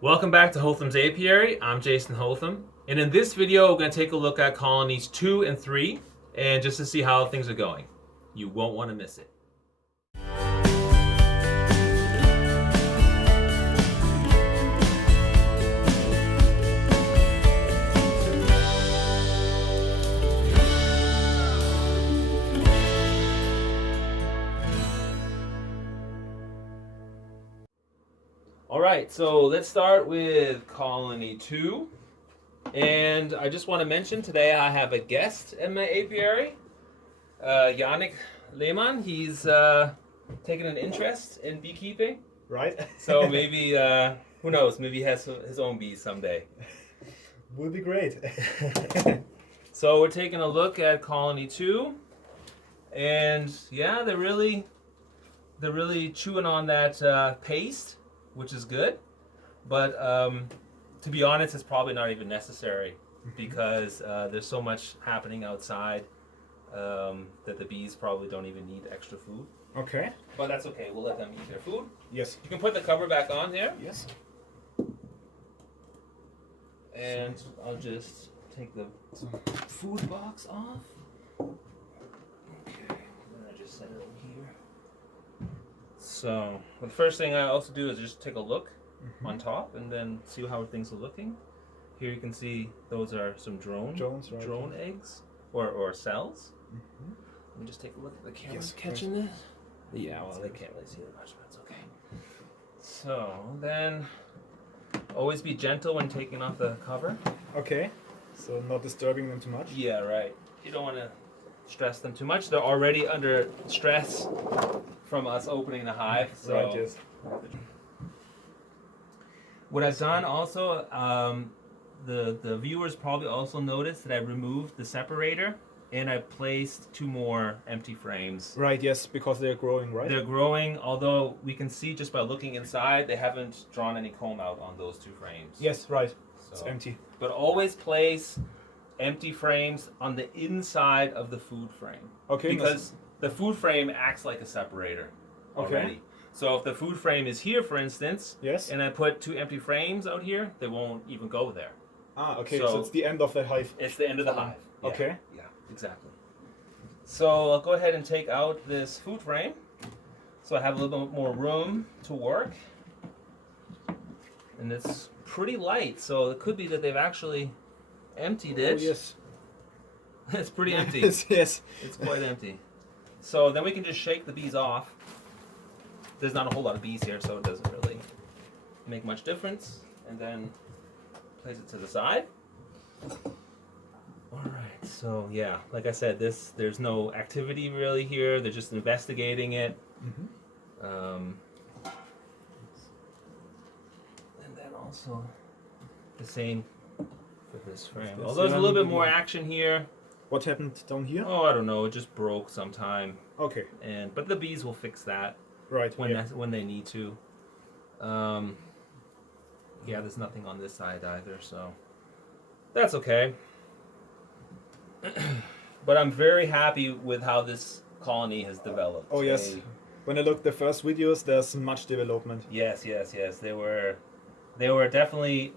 Welcome back to Hotham's Apiary. I'm Jason Hotham, and in this video we're going to take a look at colonies 2 and 3 and just to see how things are going. You won't want to miss it. Alright, so let's start with colony 2. And I just want to mention today I have a guest in my apiary, Yanik. He's taken an interest in beekeeping. Right? So maybe, who knows, maybe he has his own bees someday. Would be great. So we're taking a look at colony 2. And yeah, they're really chewing on that paste, which is good. But to be honest, it's probably not even necessary because there's so much happening outside that the bees probably don't even need extra food. Okay. But that's okay. We'll let them eat their food. Yes. You can put the cover back on here. Yes. And I'll just take the food box off. Okay. Then I just set it over here. So the first thing I also do is just take a look on top and then see how things are looking. Here you can see those are some drone eggs or cells. Let me just take a look at the camera catching this. Yeah, well, they can't really see it much, but it's okay. So then always be gentle when taking off the cover. Okay. So not disturbing them too much. Yeah, right. You don't want to stress them too much. They're already under stress from us opening the hive. So. Right, yes. What I've done also, the viewers probably also noticed that I removed the separator and I placed 2 more empty frames. Right, yes, because they're growing, right? They're growing, although we can see just by looking inside, they haven't drawn any comb out on those 2 frames. Yes, right. So, it's empty. But always place empty frames on the inside of the food frame. Okay. Because the food frame acts like a separator already. Okay. So if the food frame is here, for instance, yes, and I put 2 empty frames out here, they won't even go there. Ah, okay. So it's the end of the hive. It's the end of the hive. Yeah. Okay. Yeah, exactly. So I'll go ahead and take out this food frame, so I have a little bit more room to work. And it's pretty light, so it could be that they've actually emptied it. Oh, yes. It's pretty empty. Yes. It's quite empty. So then we can just shake the bees off. There's not a whole lot of bees here, so it doesn't really make much difference. And then place it to the side. Alright, so yeah, like I said, there's no activity really here. They're just investigating it. And then also the same for this frame. Although there's a little bit more action here. What happened down here? Oh, I don't know. It just broke sometime. Okay. But the bees will fix that. Right. When they need to. Yeah, there's nothing on this side either, so that's okay. But I'm very happy with how this colony has developed. Oh yes. When I looked the first videos, there's much development. Yes. They were definitely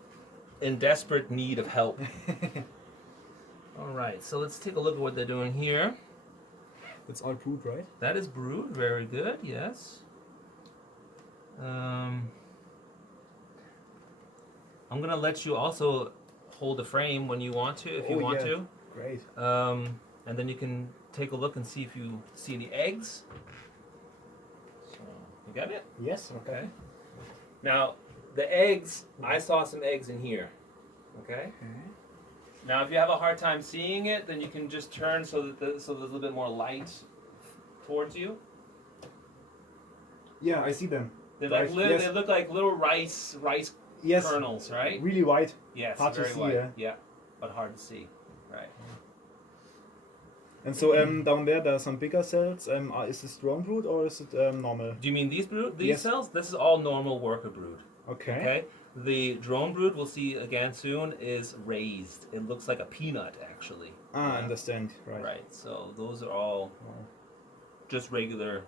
in desperate need of help. All right, so let's take a look at what they're doing here. It's all brood, right? That is brood. Very good. Yes. I'm gonna let you also hold the frame when you want to, if you want to. Great. And then you can take a look and see if you see any eggs. So you got it? Yes. Okay. Now the eggs, I saw some eggs in here. Okay. Now, if you have a hard time seeing it, then you can just turn so that there's a little bit more light towards you. Yeah, I see them. They're Right, like yes. They look like little rice Yes. kernels, right? Really white. Yes, Hard to very see, white. Yeah, but hard to see. Right. And so down there's some bigger cells. Is this drone brood or is it normal? Do you mean these brood? These Yes. cells? This is all normal worker brood. Okay. Okay. The drone brood we'll see again soon is raised. It looks like a peanut actually. Ah, I understand. Right. Right. So those are all just regular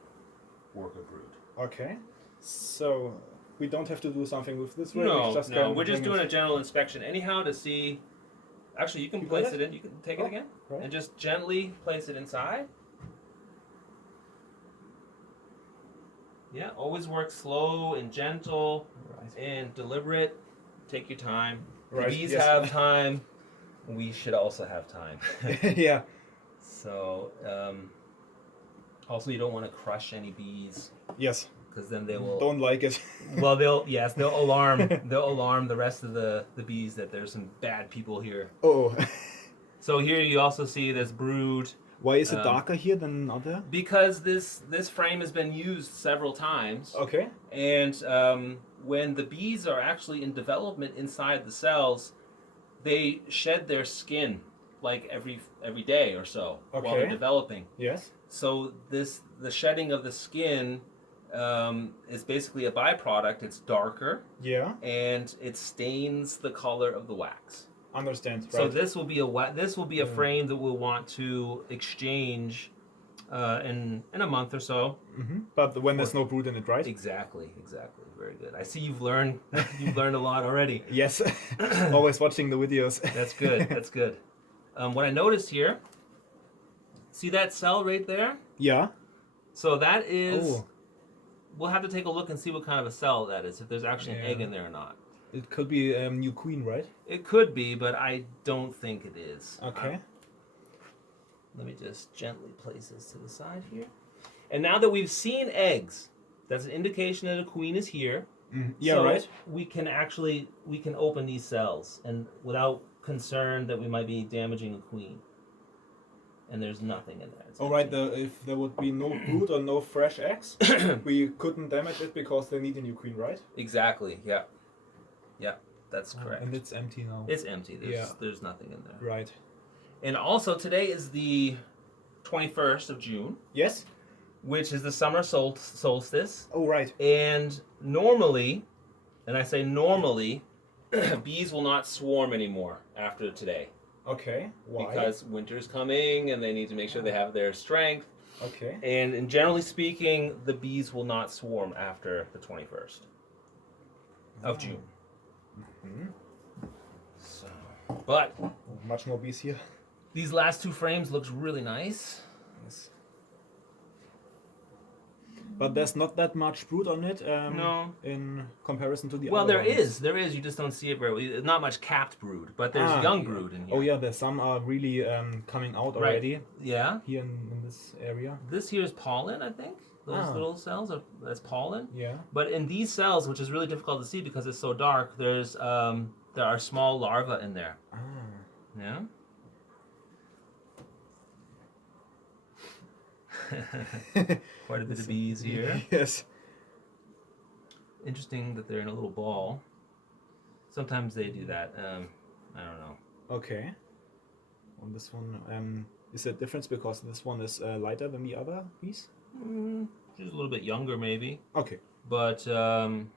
worker brood. Okay. So we don't have to do something with this ray. No, Just no, we're just doing a general inspection anyhow to see. Actually, you can You place got it in. You can take it again right. and just gently place it inside. Yeah, always work slow and gentle and deliberate. Take your time. Right. The bees Yes. have time. We should also have time. Yeah. So, also you don't want to crush any bees Yes. because then they will. Don't like it. Well, they'll alarm the rest of the bees that there's some bad people here. Oh. So here you also see this brood. Why is it darker here than other? Because this frame has been used several times. Okay. And when the bees are actually in development inside the cells, they shed their skin like every day or so while they're developing. Yes. So the shedding of the skin is basically a byproduct. It's darker. Yeah. And it stains the color of the wax. Understand. Right. So this will be a frame that we'll want to exchange in a month or so. Mm-hmm. But when there's no brood in it, right? Exactly. Very good. I see you've learned a lot already. Yes. Always watching the videos. That's good. What I noticed here, see that cell right there? Yeah. So that is. We'll have to take a look and see what kind of a cell that is. If there's actually an egg in there or not. It could be a new queen, right? It could be, but I don't think it is. Okay. Let me just gently place this to the side here. And now that we've seen eggs, that's an indication that a queen is here. Yeah, so right. We can open these cells and without concern that we might be damaging a queen. And there's nothing in there. All right. If there would be no brood or no fresh eggs, we couldn't damage it because they need a new queen, right? Exactly. Yeah. Yeah, that's correct. And it's empty now. It's empty. There's nothing in there. Right. And also today is the 21st of June. Yes. Which is the summer solstice. Oh, right. And normally, and I say normally, bees will not swarm anymore after today. Okay. Why? Because winter's coming and they need to make sure they have their strength. Okay. And generally speaking, the bees will not swarm after the 21st of June. Mm-hmm. So, but much more bees here. These last two frames looks really nice. Yes. But there's not that much brood on it. No. In comparison to the well, other there ones. There is. You just don't see it very well. Not much capped brood, but there's young brood in here. Oh yeah, there's some are really coming out already. Yeah. Here in this area. This here is pollen, I think. Those little cells that's pollen. Yeah. But in these cells, which is really difficult to see because it's so dark, there are small larvae in there. Ah. Yeah. Quite a bit of bees here. Yes. Interesting that they're in a little ball. Sometimes they do that. I don't know. Okay. On this one, is there a difference because this one is lighter than the other bees? Just a little bit younger, maybe. Okay. But no,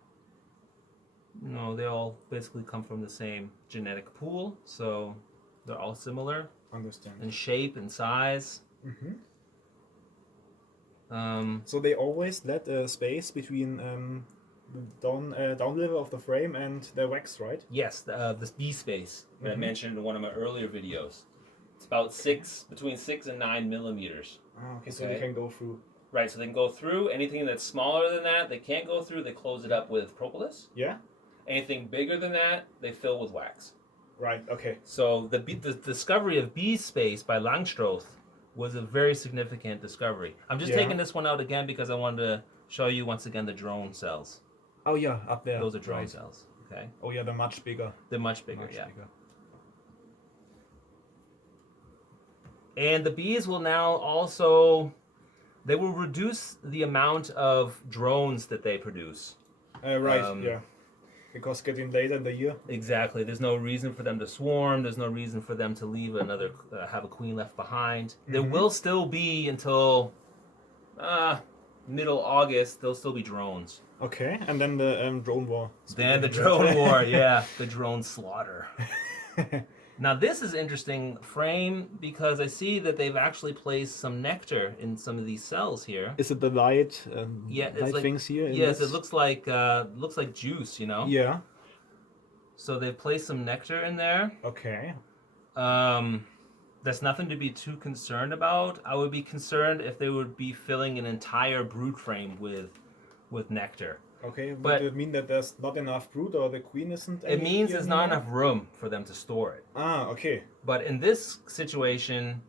they all basically come from the same genetic pool, so they're all similar. Understand. In shape and size. Mm-hmm. So they always let a space between the down level of the frame and the wax, right? Yes, this bee space that I mentioned in one of my earlier videos. It's about between 6 and 9 millimeters. Oh, okay, so they can go through. Right, so they can go through. Anything that's smaller than that, they can't go through. They close it up with propolis. Yeah. Anything bigger than that, they fill with wax. Right. Okay. So the discovery of bee space by Langstroth was a very significant discovery. I'm just taking this one out again because I wanted to show you once again the drone cells. Oh yeah, up there. Those are drone cells. Okay. Oh yeah, they're much bigger. They're much bigger. Bigger. And the bees will now also, they will reduce the amount of drones that they produce. Right. Yeah. Because getting later in the year. Exactly. There's no reason for them to swarm. There's no reason for them to leave have a queen left behind. There will still be until middle August. There'll still be drones. Okay, and then the drone war. Then the drone war, yeah, the drone slaughter. Now this is interesting frame because I see that they've actually placed some nectar in some of these cells here. Is it the light, Yeah, it's light like things here? yes, this? it looks like juice, you know. Yeah. So they've placed some nectar in there. Okay. That's nothing to be too concerned about. I would be concerned if they would be filling an entire brood frame with nectar. Okay, But would it mean that there's not enough brood or the queen isn't it means here there's not anymore? enough room for them to store it. Ah, okay. But in this situation,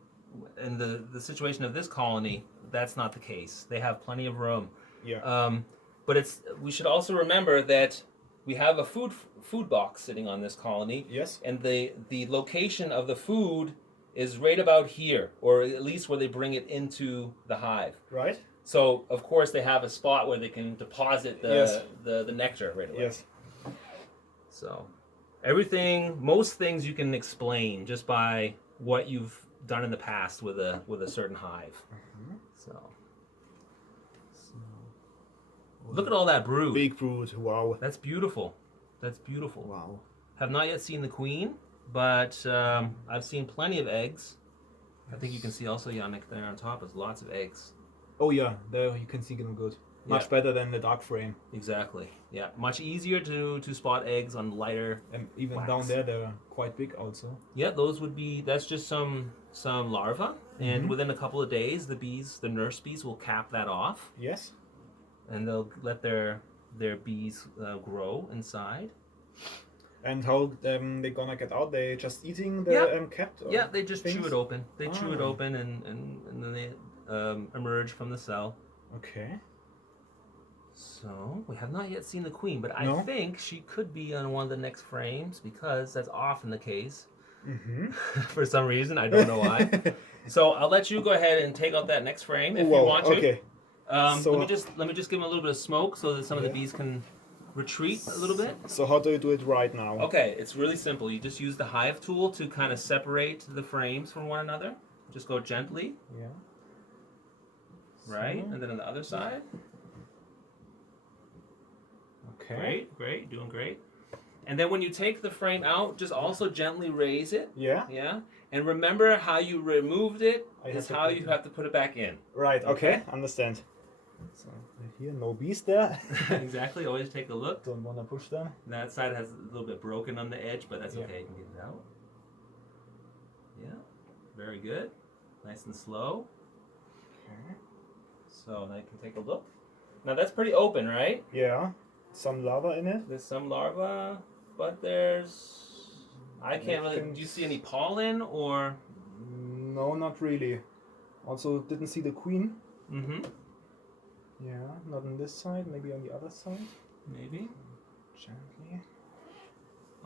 in the situation of this colony, that's not the case. They have plenty of room. Yeah. But we should also remember that we have a food box sitting on this colony. Yes. And the location of the food is right about here, or at least where they bring it into the hive. Right. So of course they have a spot where they can deposit the nectar right away. Yes. So most things you can explain just by what you've done in the past with a certain hive. Mm-hmm. So look at all that brood. Big brood. Wow. That's beautiful. That's beautiful. Wow. Have not yet seen the queen, but I've seen plenty of eggs. I think you can see also, Yanik, there on top is lots of eggs. Oh yeah, there you can see them good. Much Yeah. better than the dark frame. Exactly. Yeah, much easier to spot eggs on lighter. And even wax. down there, they're quite big also. Yeah, that's just some larvae, and Mhm. within a couple of days, the nurse bees will cap that off, Yes. and they'll let their bees grow inside. And how they gonna get out? They just eating the Yeah. capped? Or Yeah, they just things? chew it open. They chew it Ah. open, and then they emerge from the cell. Okay. So we have not yet seen the queen, but I No? think she could be on one of the next frames because that's often the case. Mm-hmm. For some reason, I don't know why. So I'll let you go ahead and take out that next frame if you want to. Okay. So- let me just give them a little bit of smoke so that some of the Yeah. bees can retreat a little bit. So how do you do it right now? Okay, it's really simple. You just use the hive tool to kind of separate the frames from one another. Just go gently, Yeah. right? So- And then on the other side. Okay. Great, doing great. And then when you take the frame out, just also gently raise it. Yeah. Yeah. And remember how you removed it I is have to how put you it- have to put it back in. Right. Okay. Okay. Understand. So here, no bees there. Exactly. Always take a look. Don't wanna push them. That side has a little bit broken on the edge, but that's Yeah. okay. You can get it out. Yeah. Very good. Nice and slow. Okay. So now you can take a look. Now that's pretty open, right? Yeah. Some lava in it. There's some larvae, but I can't really. Do you see any pollen or? No, not really. Also, didn't see the queen. Mm-hmm. Yeah, not on this side. Maybe on the other side. Maybe. Gently.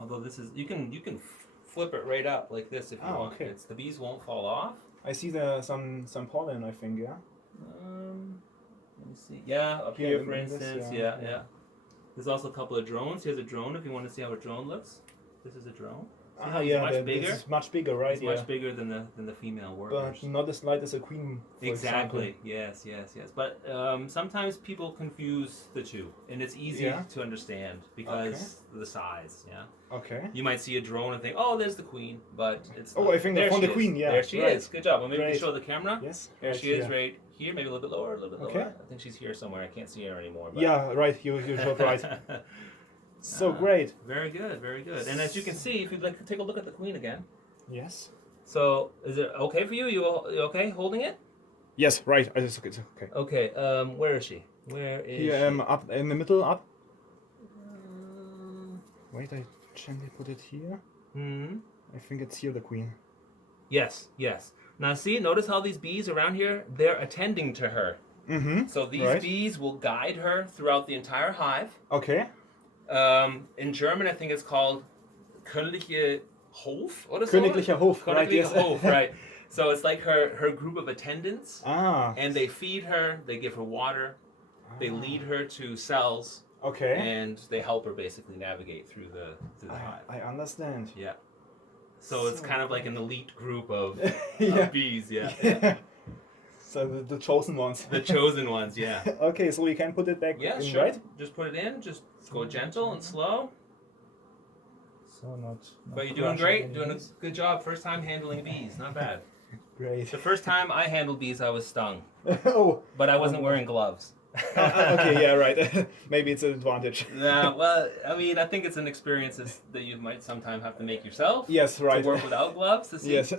Although this is you can flip it right up like this if you Oh, want. okay. The bees won't fall off. I see some pollen. I think. Yeah. Let me see. Yeah, up Yeah, here in for this, instance. yeah, Yeah, yeah. There's also a couple of drones. Here's a drone if you want to see how a drone looks. This is a drone. See how it's yeah. much bigger. This is much bigger, right? It's Yeah. much bigger than the female workers. But not as light as a queen. For Exactly. Yes. But sometimes people confuse the two, and it's easy Yeah. to understand because of the size. Yeah. Example. Okay. You might see a drone and think, "Oh, there's the queen," but it's. Oh, not. I think I There found she the is. queen, yeah, There she right. is. Good job. Well, maybe we Great. can show the camera. Yes. There right she is, here. right here. Maybe a little bit lower. A little bit Okay. lower. I think she's here somewhere. I can't see her anymore. But... Yeah. Right. You showed right. So great. Very good. Very good. And as you can see, if you'd like to take a look at the queen again. Yes. So, is it okay for you? You okay holding it? Yes. Right. It's okay. Okay. Where is she? Where is Here, she? up in the middle, up. Wait, I gently put it here. Hmm. I think it's here, the queen. Yes. Now see, notice how these bees around here, they're attending to her. Mm-hmm. So these Right. bees will guide her throughout the entire hive. Okay. In German, I think it's called Königliche Hof oder so. Königlicher Hof. Right. Königliche Yes. Hof, right. So it's like her group of attendants, Ah. and they feed her, they give her water, they lead her to cells, Okay. and they help her basically navigate through the hive. I understand. Yeah. So it's So kind of like an elite group of, Yeah. of bees, yeah. Yeah. So the chosen ones. The chosen ones, yeah. Okay, so we can put it back Yeah, in, sure. right? Just put it in. Just go gentle and slow. So not But you're doing great. Doing a good job. First time handling bees. Not bad. Great. The first time I handled bees, I was stung. Oh. But I wasn't wearing gloves. Okay, yeah, right. Maybe it's an advantage. Nah, well, I mean, I think it's an experience that you might sometimes have to make yourself. Yes, right. To work without gloves to see. Yes.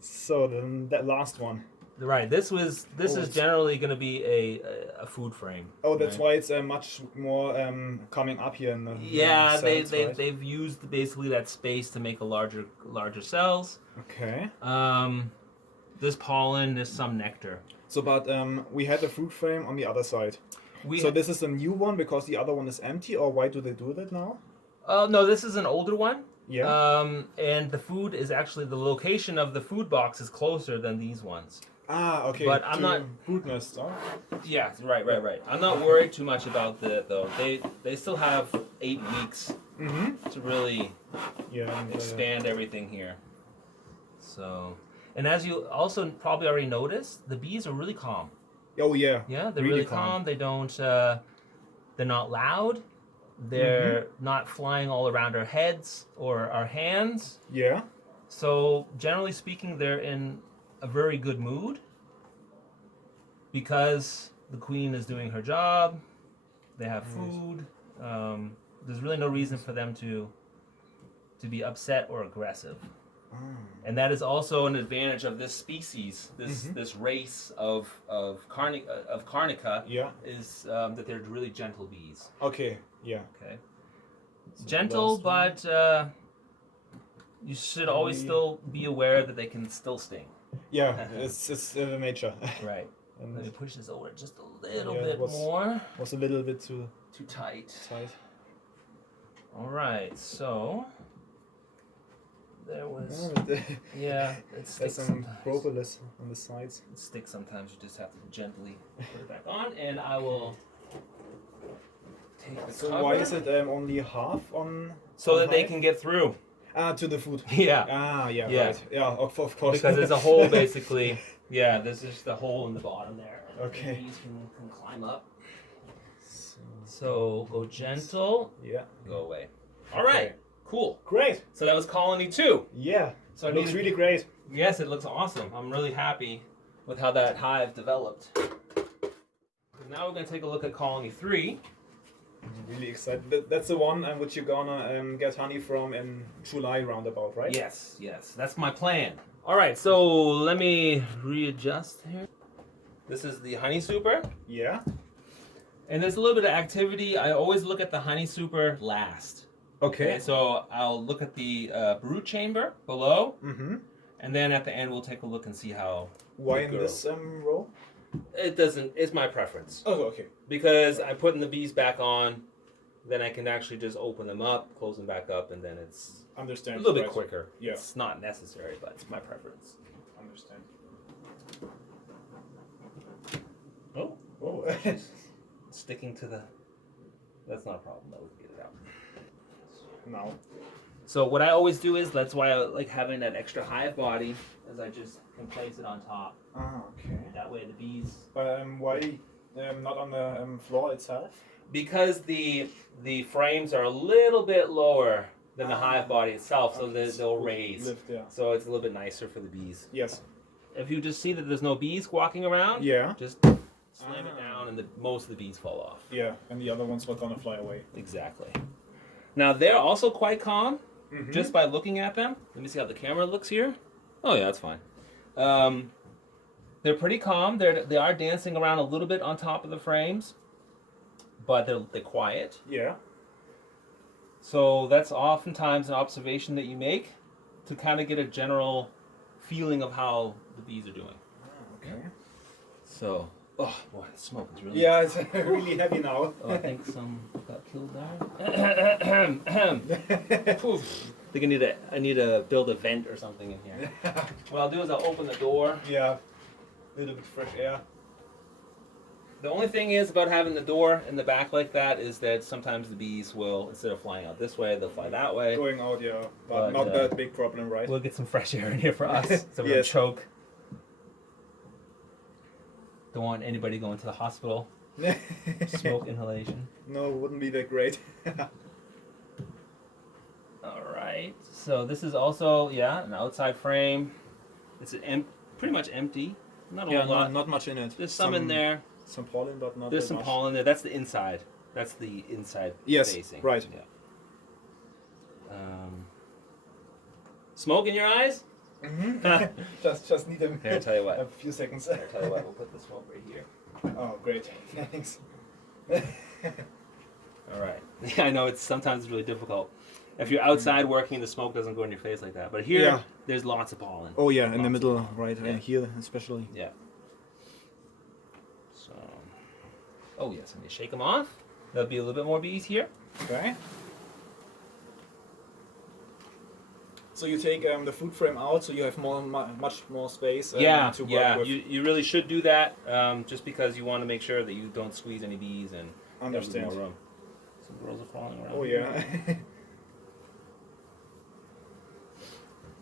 So then that last one. Right. This is generally going to be a food frame. Oh, that's right? why it's much more coming up here in the Yeah, cells, right? they've used basically that space to make a larger cells. Okay. There's pollen, there's some nectar. So, but we had a fruit frame on the other side. So this is a new one because the other one is empty, or why do they do that now? No, this is an older one. Yeah. And the food is actually, the location of the food box is closer than these ones. Ah, okay. But I'm not. Brood nest, huh? Yeah, right. I'm not worried too much about though. They still have 8 weeks to really expand everything here. So, and as you also probably already noticed, the bees are really calm. Oh yeah. Yeah, they're really calm. They don't. They're not loud. They're not flying all around our heads or our hands. Yeah. So generally speaking, they're in a very good mood because the queen is doing her job. They have food. There's really no reason for them to be upset or aggressive. And that is also an advantage of this species, this race of Carnica. Yeah. Is that they're really gentle bees. Okay. Yeah. Okay. So gentle, but you should always still be aware that they can still sting. Yeah, it's nature. Right. And let me push this over just a little bit more. Was a little bit too tight. Tight. All right, so there was it sticks. There's some propolis on the sides. It sticks sometimes. You just have to gently put it back on, and I will take the cover. Why is it only half on? So that they can get through. To the food. Yeah. Right. Yeah, of course. Because there's a hole basically. Yeah, there's just a hole in the bottom there. Okay. The bees can climb up. So go gentle. Yeah. Go away. All right. Cool. Great. So that was colony 2. Yeah. So it looks really great. Yes, it looks awesome. I'm really happy with how that hive developed. Now we're going to take a look at colony 3. I'm really excited. That's the one which you're gonna get honey from in July roundabout, right? Yes. That's my plan. All right, so let me readjust here. This is the honey super. Yeah. And there's a little bit of activity. I always look at the honey super last. Okay. So I'll look at the brood chamber below. And then at the end, we'll take a look and see how. Why in this row? It doesn't. It's my preference. Oh, okay. Because I'm putting the bees back on, then I can actually just open them up, close them back up, and then it's a little bit quicker. Yeah. It's not necessary, but it's my preference. Understand. Oh, sticking to the. That's not a problem. That would get it out. No. So what I always do is, that's why I like having that extra hive body, is I just can place it on top. Ah, okay. That way the bees. Why not on the floor itself? Because the frames are a little bit lower than the hive body itself, so they'll raise. Lift, yeah. So it's a little bit nicer for the bees. Yes. If you just see that there's no bees walking around, just slam it down, and most of the bees fall off. Yeah, and the other ones were gonna fly away. Exactly. Now they're also quite calm, just by looking at them. Let me see how the camera looks here. Oh yeah, that's fine. They're pretty calm. They are dancing around a little bit on top of the frames, but they're quiet. Yeah. So that's oftentimes an observation that you make to kind of get a general feeling of how the bees are doing. Okay. So, oh boy, the smoke is really. Yeah, it's really heavy now. Oh, I think some got killed there. Poof. I think I need to build a vent or something in here. What I'll do is I'll open the door. Yeah. A little bit fresh air. The only thing is about having the door in the back like that is that sometimes the bees will, instead of flying out this way, they'll fly that way. Going out, yeah. But not that big problem, right? We'll get some fresh air in here for us, so we don't choke. Don't want anybody going to the hospital. Smoke inhalation. No, wouldn't be that great. All So this is also an outside frame. It's pretty much empty. Not a whole lot. not much in it. There's some in there. Some pollen, but not There's that some much. pollen there. That's the inside. That's the inside Yes, facing. right. Yeah. Smoke in your eyes? just need Here, I'll tell you what. a few seconds. I'll tell you what. We'll put the smoke right here. Oh, great. Thanks. All right. Yeah, I know it's sometimes really difficult. If you're outside working, the smoke doesn't go in your face like that. But here, there's lots of pollen. Oh yeah, in the middle, right here especially. Yeah. So, oh yes, I'm gonna shake them off. There'll be a little bit more bees here. Okay. So you take the food frame out, so you have much more space to work with. You really should do that, just because you want to make sure that you don't squeeze any bees and Understand. More room. Some girls are crawling around. Oh yeah.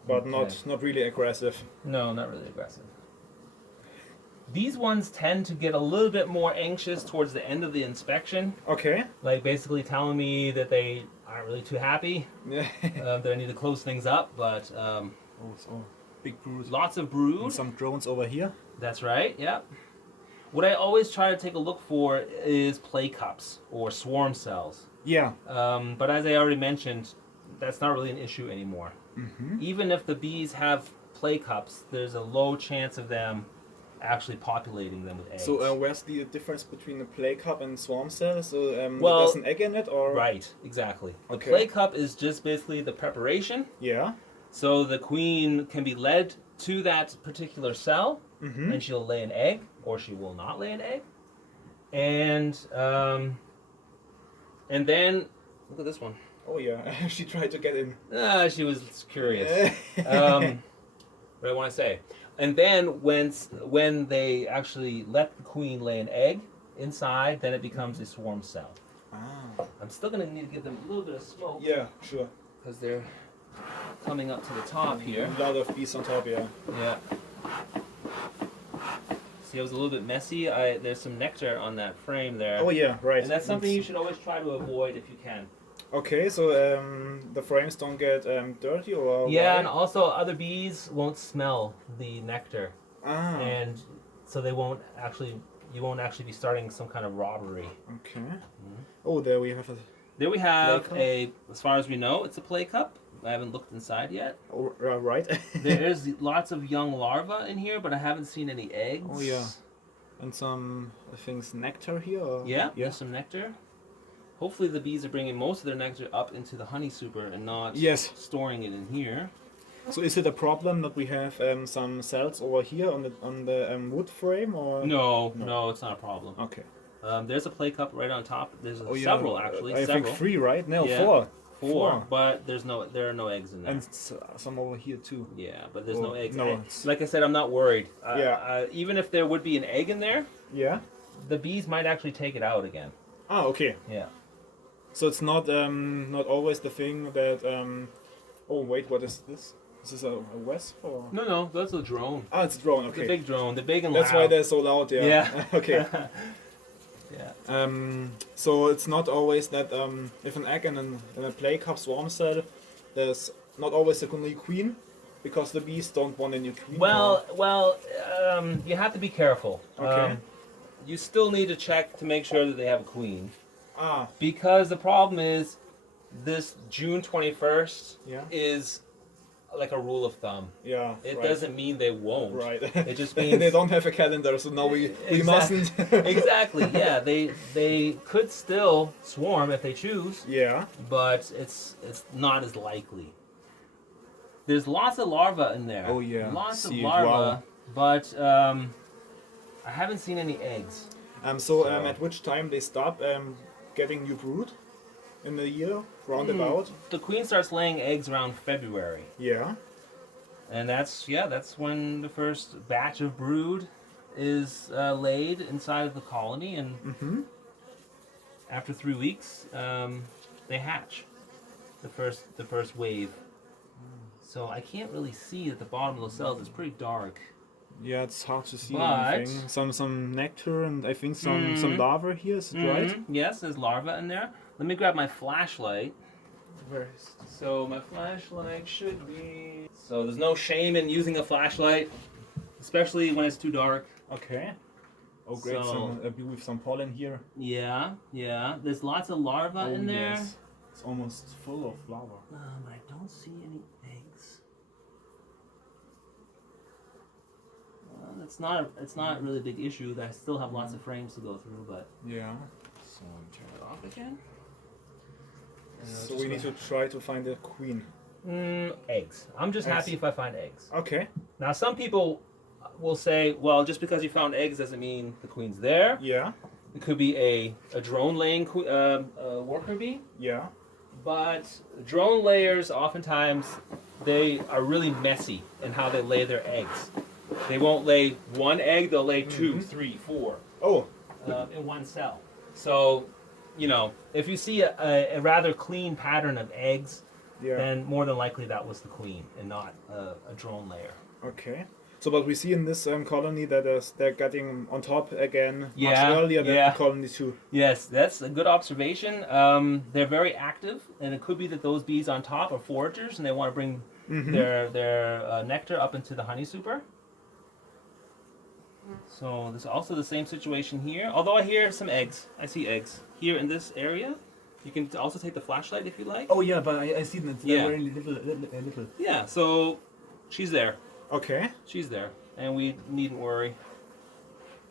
But not really aggressive. No, not really aggressive. These ones tend to get a little bit more anxious towards the end of the inspection. Okay. Like basically telling me that they aren't really too happy, Yeah. that I need to close things up, but so big brood. lots of brood. And some drones over here. That's right, yep. What I always try to take a look for is play cups or swarm cells. Yeah. But as I already mentioned, that's not really an issue anymore. Mm-hmm. Even if the bees have play cups, there's a low chance of them actually populating them with eggs. So where's the difference between a play cup and swarm cell? So Well, there's an egg in it, or right, exactly. The Okay. play cup is just basically the preparation. Yeah. So the queen can be led to that particular cell, Mm-hmm. and she'll lay an egg, or she will not lay an egg. And then look at this one. Oh yeah, she tried to get in. She was curious. What I want to say. And then when they actually let the queen lay an egg inside, then it becomes a swarm cell. Ah. I'm still going to need to give them a little bit of smoke. Yeah, sure. Because they're coming up to the top here. A lot of bees on top, yeah. Yeah. See, it was a little bit messy. There's some nectar on that frame there. Oh yeah, right. And that's something you should always try to avoid if you can. Okay, so the frames don't get dirty, or Yeah, why? and also other bees won't smell the nectar. Ah. And so you won't actually be starting some kind of robbery. Okay. Oh, there we have a. There we have Play as far as we know, it's a play cup. I haven't looked inside yet. Oh, right. There is lots of young larvae in here, but I haven't seen any eggs. Oh yeah. And some things nectar here. Or? Yeah, there's some nectar. Hopefully the bees are bringing most of their nectar up into the honey super and not storing it in here. So is it a problem that we have some cells over here on the wood frame, or? No, it's not a problem. Okay. There's a play cup right on top. There's several actually. I think 3, right? No, Yeah. 4. 4, but there are no eggs in there. And some over here too. Yeah, but there's no eggs. No. Like I said, I'm not worried. Yeah. Even if there would be an egg in there, Yeah. the bees might actually take it out again. Ah, okay. Yeah. So it's not always the thing that oh wait, what is this? Is this a wasp or? No, that's a drone. Ah, it's a drone. Okay. The big drone. The big and That's loud. why they're so loud. Yeah. Yeah. Okay. Yeah. So it's not always that if an egg in a play cup swarm cell, there's not always a only queen, because the bees don't want a new queen. Well, you have to be careful. Okay. You still need to check to make sure that they have a queen, Ah. because the problem is this June 21st Yeah. is like a rule of thumb. Yeah. It right. doesn't mean they won't. Right. It just means they don't have a calendar, so now we mustn't. Exactly. Yeah, they could still swarm if they choose, Yeah. but it's not as likely. There's lots of larvae in there. Oh, yeah. Lots of See, larvae, wow. but I haven't seen any eggs. So at which time they stop getting new brood in the year, roundabout? The queen starts laying eggs around February, Yeah. and that's when the first batch of brood is laid inside of the colony, and Mm-hmm. after 3 weeks, they hatch. The first wave. So I can't really see at the bottom of those cells. It's pretty dark. Yeah, it's hard to see But- anything. Some nectar and I think some larvae here. Is it right? Yes, there's larvae in there. Let me grab my flashlight. So my flashlight should be. So there's no shame in using a flashlight, especially when it's too dark. Okay. Oh, great! So, Some with some pollen here. Yeah. There's lots of larvae in there. Yes. It's almost full of larvae. But I don't see any eggs. It's not really a big issue. I still have lots of frames to go through, but yeah. So turn it off again. So we need to try to find a queen. Eggs. I'm just happy if I find eggs. Okay. Now some people will say, well, just because you found eggs doesn't mean the queen's there. Yeah. It could be a drone laying worker bee. Yeah. But drone layers oftentimes they are really messy in how they lay their eggs. They won't lay one egg, they'll lay 2, 3, 4 in one cell. So, if you see a rather clean pattern of eggs, then more than likely that was the queen and not a drone layer. Okay. So, but we see in this colony that they're getting on top again much Yeah, earlier than yeah. the colony 2. Yes, that's a good observation. They're very active, and it could be that those bees on top are foragers and they want to bring their nectar up into the honey super. So there's also the same situation here. Although I hear some eggs. I see eggs here in this area. You can also take the flashlight if you like. Oh yeah, but I see that it's very little. Yeah, so she's there. Okay. She's there, and we needn't worry.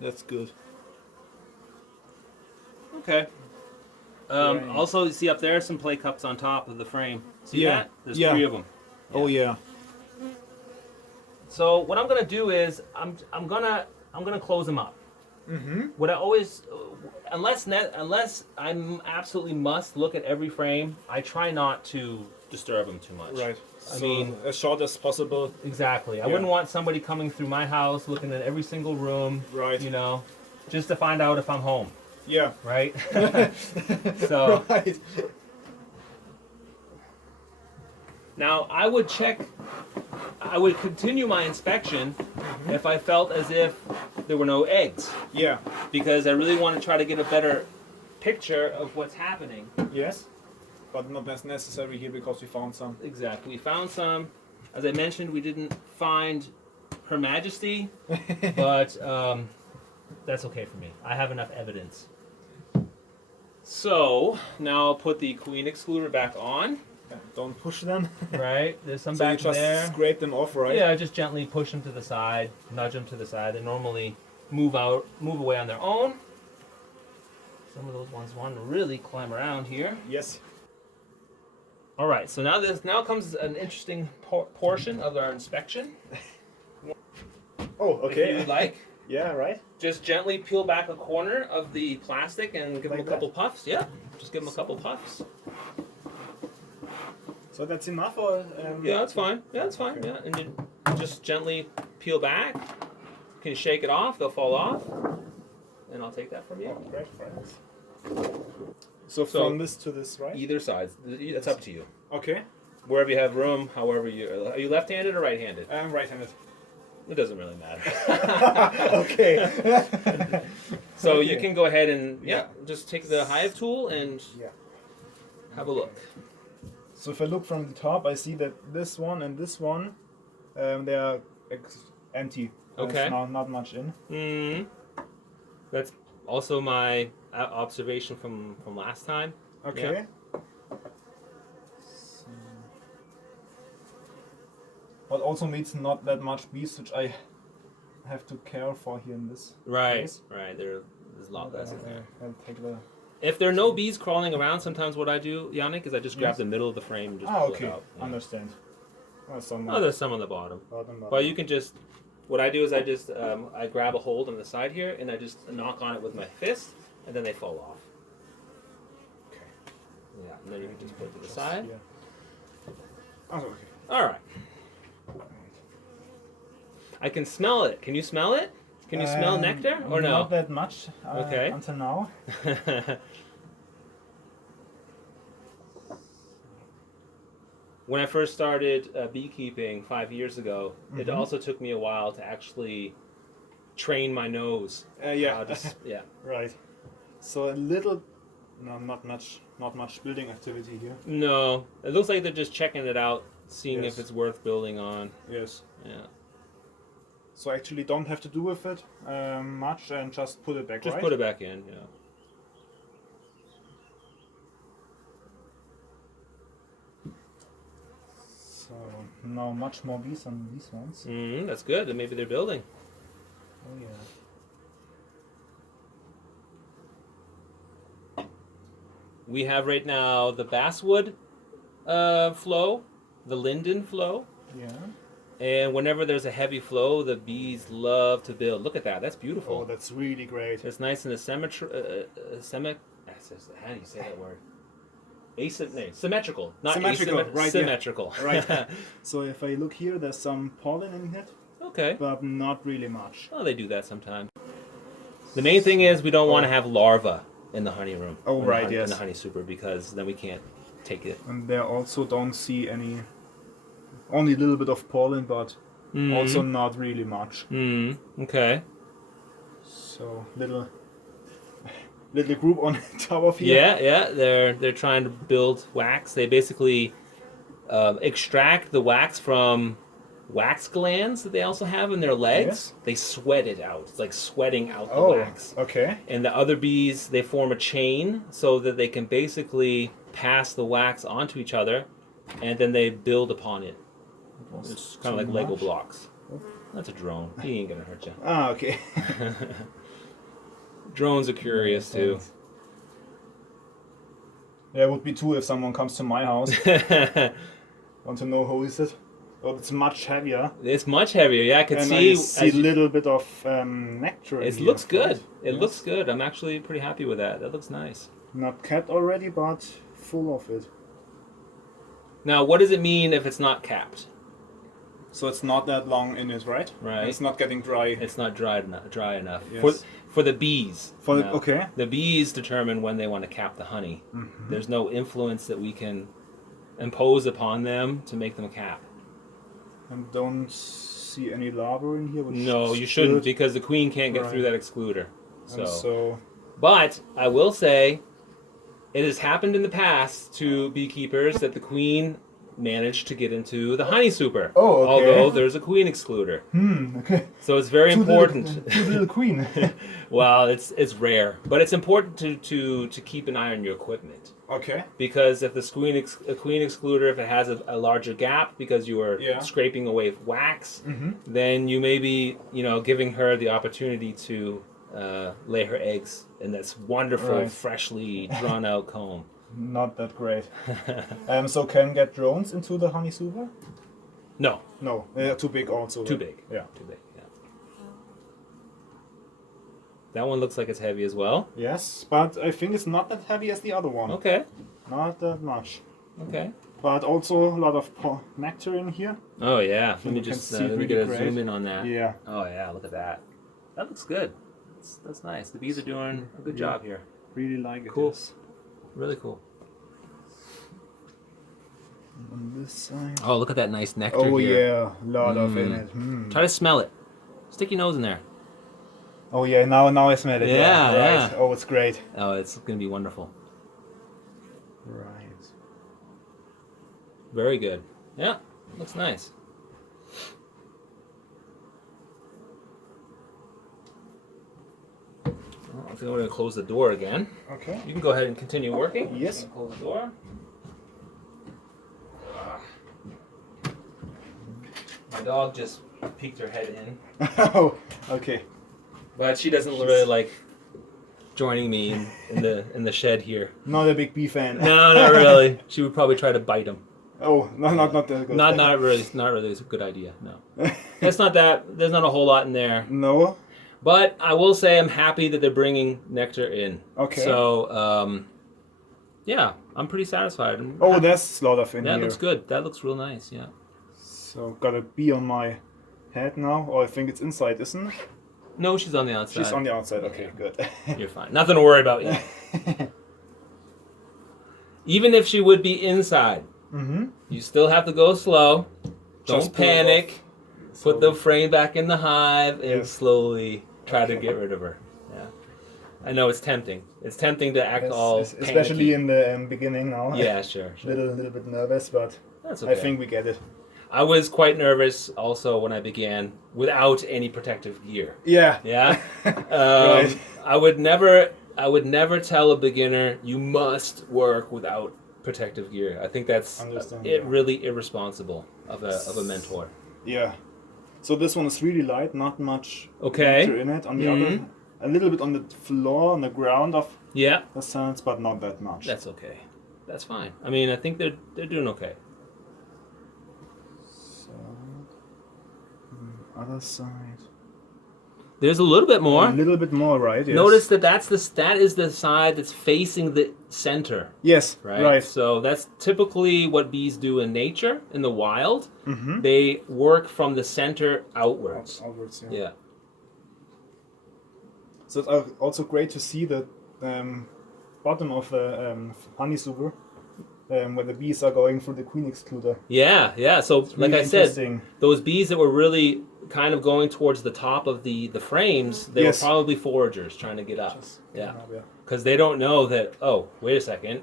That's good. Okay. Also, you see up there some play cups on top of the frame. See that? There's 3 of them. Yeah. Oh yeah. So what I'm gonna do is I'm gonna close them up. What I always, unless I absolutely must look at every frame, I try not to disturb them too much. Right. I mean, as short as possible. Exactly. I wouldn't want somebody coming through my house looking at every single room. Right. Just to find out if I'm home. Yeah. Right. So. Right. Now I would continue my inspection if I felt as if there were no eggs. Yeah. Because I really want to try to get a better picture of what's happening. Yes. But not as necessary here because we found some. Exactly. We found some. As I mentioned, we didn't find Her Majesty, but that's okay for me. I have enough evidence. So now I'll put the queen excluder back on. Don't push them. Right, there's some so back you just there. Scrape them off, right? Yeah, just gently push them to the side, nudge them to the side. They normally move away on their own. Some of those ones want to really climb around here. Yes. All right, so now comes an interesting portion of our inspection. Oh, okay. If you like. Yeah, right. Just gently peel back a corner of the plastic and give Like them a couple puffs. Yeah, just give them a couple puffs. So that's enough, or? Yeah, that's fine. Yeah, that's fine. Okay. Yeah, and you just gently peel back. You can shake it off; they'll fall off, and I'll take that from you. Oh, great, thanks. So from this to this, right? Either side. It's up to you. Okay. Wherever you have room, however you are you left-handed or right-handed? I'm right-handed. It doesn't really matter. Okay. So Okay. you can go ahead and just take the Hive tool and have a look. So if I look from the top, I see that this one and this one, they are empty. Okay. There's not much in. That's also my observation from last time. Okay. Yeah. But also means not that much bees, which I have to care for here in this. Right, place. right. There's a lot less in there. I'll take the. If there are no bees crawling around, sometimes what I do, Yanik, is I just grab Yes. the middle of the frame and just pull Okay. it out. Yeah. Understand. Oh, there's some on the bottom. But you can just, what I do is I just, I grab a hold on the side here and I just knock on it with my fist and then they fall off. Okay. Yeah, and then you can just put it to the side. Yeah. Oh, okay. All right. I can smell it. Can you smell it? Can you smell nectar or no? Not that much. Okay. Until now. When I first started beekeeping 5 years ago, it also took me a while to actually train my nose. Yeah. Yeah. Right. So a little, no, not much. Not much building activity here. No, it looks like they're just checking it out, seeing Yes. if it's worth building on. Yes. Yeah. So actually don't have to do with it much and just put it back, Just right? put it back in, yeah. So now much more bees than these ones. That's good. Then maybe they're building. Oh yeah. We have right now the basswood flow, the linden flow, Yeah. and whenever there's a heavy flow, the bees love to build. Look at that. That's beautiful. Oh, that's really great. It's nice and symmetrical. How do you say that word? Symmetrical, not Symmetrical, right, symmetrical. Yeah. Right. So if I look here, there's some pollen in it, Okay. but not really much. Oh, they do that sometimes. The main thing is we don't want to have larvae in the honey room. Oh, right, yes. In the honey super, because then we can't take it. And there also don't see any, only a little bit of pollen, but also not really much. Okay. So little group on top of here. Yeah. They're trying to build wax. They basically extract the wax from wax glands that they also have in their legs. Yes. They sweat it out. It's like sweating out the Oh, wax. okay. And the other bees, they form a chain so that they can basically pass the wax onto each other, and then they build upon it. It's kind of like Lego blocks. That's a drone. He ain't gonna hurt you. Ah, okay. Drones are curious too. Yeah, it would be too if someone comes to my house. Want to know who is it? Oh, it's much heavier. It's much heavier. Yeah, I can And see. I see a little bit of nectar in It here, looks good. right? It Yes. looks good. I'm actually pretty happy with that. That looks nice. Not capped already, but full of it. Now, what does it mean if it's not capped? So it's not that long in it, right? Right. It's not getting dry. It's not dry enough. Yes. For the bees. For the, Now, okay. The bees determine when they want to cap the honey. Mm-hmm. There's no influence that we can impose upon them to make them cap. And don't see any larvae in here. Which No, is you shouldn't, good. because the queen can't get Right. through that excluder. And so But I will say, it has happened in the past to beekeepers that the queen managed to get into the honey super. Oh, okay. Although there's a queen excluder. okay. So it's very important. Too little queen. Well, it's rare, but it's important to keep an eye on your equipment. Okay. Because if the a queen excluder, if it has a larger gap because you are Yeah. scraping away wax, then you may be, giving her the opportunity to lay her eggs in this wonderful, Right. freshly drawn out comb. Not that great. So can get drones into the honey super? No, No, they're too big also. too right? big. Yeah. Too big. Yeah. That one looks like it's heavy as well. Yes, but I think it's not that heavy as the other one. Okay. Not that much. Okay. But also a lot of nectar in here. Oh yeah. Let me You can just see let me really get a great. zoom in on that. Yeah. Oh yeah, look at that. That looks good. That's nice. The bees are doing a good job here. Really like it. Cool. yes. Really cool. On this side. Oh, look at that nice nectar Oh here. yeah, a lot of in it. Try to smell it. Stick your nose in there. Oh yeah, now I smell it. Yeah, Right. yeah. Oh, it's great. Oh, it's going to be wonderful. Right. Very good. Yeah, looks nice. Well, I think we're going to close the door again. Okay. You can go ahead and continue working. Yes. Close the door. My dog just peeked her head in, Oh, okay. but she doesn't really like joining me in the shed here. Not a big bee fan. No, not really. She would probably try to bite him. Oh, not that good. Not really. It's a good idea. No, it's not that. There's not a whole lot in there. No. But I will say I'm happy that they're bringing nectar in. Okay. So, yeah, I'm pretty satisfied. Oh, there's a lot of in that here. looks good. That looks real nice. Yeah. So got a bee on my head now. Or I think it's inside, isn't it? No, she's on the outside. She's on the outside. Okay, good. You're fine. Nothing to worry about yet. Even if she would be inside, you still have to go slow. Don't Just pull it panic. off. Put the frame back in the hive and Yes. slowly try to get rid of her. Yeah. I know it's tempting. It's tempting to act all especially panicky. in the beginning now. Yeah, sure. Little bit nervous, but That's okay. I think we get it. I was quite nervous also when I began without any protective gear. Yeah. Yeah. Right. I would never tell a beginner you must work without protective gear. I think that's really irresponsible of a mentor. Yeah. So this one is really light, not much Okay. water in it. On the other, a little bit on the floor, on the ground of the sands, but not that much. That's okay. That's fine. I mean, I think they're doing okay. So, other side. There's a little bit more. A little bit more, right? Yes. Notice that that is the side that's facing the center. Yes, right. So that's typically what bees do in nature, in the wild. Mm-hmm. They work from the center outwards. Outwards, yeah. Yeah. So it's also great to see the bottom of the honey super, where the bees are going through the queen excluder. Yeah, yeah. So It's really like I said, those bees that were really kind of going towards the top of the frames, they were probably foragers trying to get up. Yeah. Because they don't know that, oh, wait a second,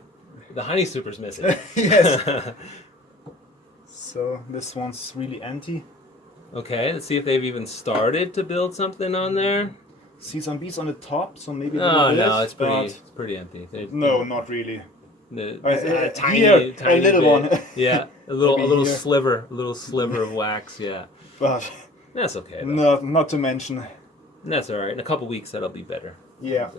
the honey super's missing. Yes. So this one's really empty. Okay, let's see if they've even started to build something on there. See some bees on the top, so maybe no, it's pretty empty. No, not really. A tiny little bit. one. Yeah, a little sliver of wax. Yeah, but that's okay. Though. Not to mention. That's all right. In a couple weeks, that'll be better. Yeah.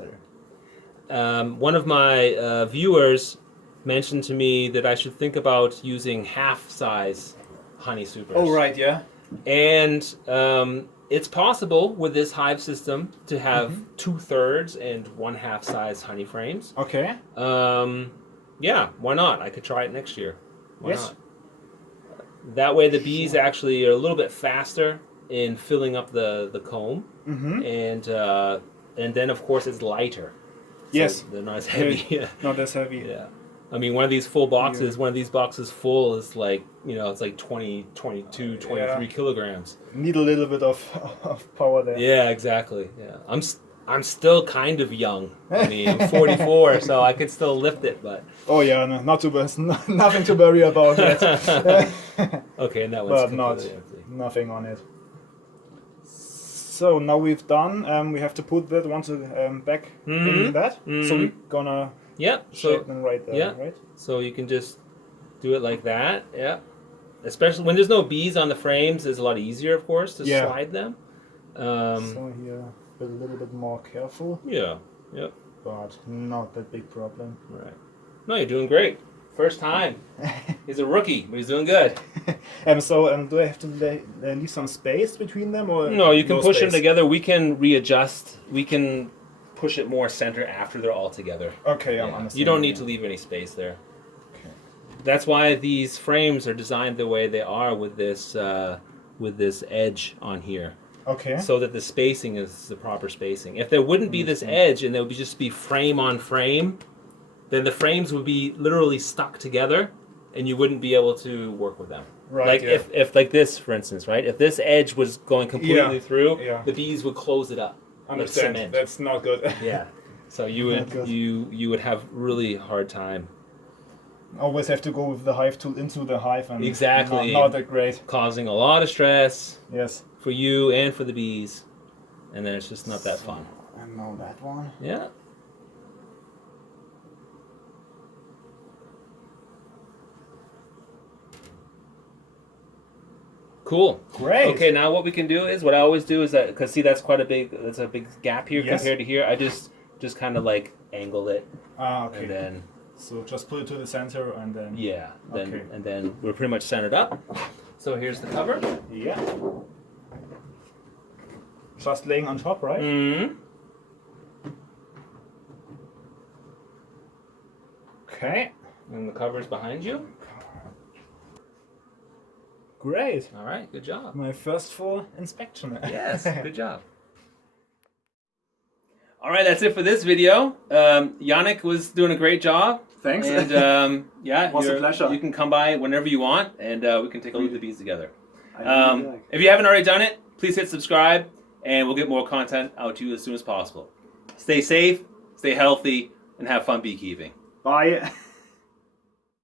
One of my viewers mentioned to me that I should think about using half-size honey supers. Oh right, yeah. And it's possible with this hive system to have 2/3 and 1/2 size honey frames. Okay. Yeah, why not? I could try it next year. Why not? That way the bees actually are a little bit faster in filling up the comb. And then of course it's lighter. Yes. So they're not as heavy. Not as heavy. Yeah. I mean, one of these full boxes, one of these boxes full is like, it's like 20, 22, 23 kilograms. Need a little bit of power there. Yeah, exactly. Yeah. I'm still kind of young. I mean, I'm 44, so I could still lift it, but... Oh yeah, no, nothing to worry about yet. Okay, and that one's nothing on it. So now we've done, we have to put that one back in that. So we're gonna shape them right there, right? So you can just do it like that, Especially when there's no bees on the frames, it's a lot easier, of course, to slide them. So here, a little bit more careful. Yeah, yep. But not that big problem. Right. No, you're doing great. First time. He's a rookie, but he's doing good. So do I have to leave some space between them, or no? You can push them together. We can readjust. We can push it more center after they're all together. Okay, I'm understanding. You don't need to leave any space there. Okay. That's why these frames are designed the way they are with this edge on here. Okay. So that the spacing is the proper spacing. If there wouldn't be this edge and there would just be frame on frame, then the frames would be literally stuck together, and you wouldn't be able to work with them. Right. Like if like this, for instance, right? If this edge was going completely through, the bees would close it up. Understand. Like That's not good. Yeah. So you would have really hard time. Always have to go with the hive tool into the hive, and exactly not that great. Causing a lot of stress. Yes. For you and for the bees, and then it's just not that fun. And now that one. Yeah. Cool. Great. Okay, now what we can do is, what I always do is that, because see that's a big gap here compared to here, I just kind of like angle it. Ah, okay. And then... So just put it to the center and then... Yeah, and then we're pretty much centered up. So here's the cover. Yeah. Just laying on top, right? Mm-hmm. Okay. And the cover's behind you. Great. All right, good job. My first full inspection. Yes, good job. All right, that's it for this video. Yanik was doing a great job. Thanks. And it was a pleasure. You can come by whenever you want, and we can take a look at the bees together. If you haven't already done it, please hit subscribe, and we'll get more content out to you as soon as possible. Stay safe, stay healthy, and have fun beekeeping. Bye.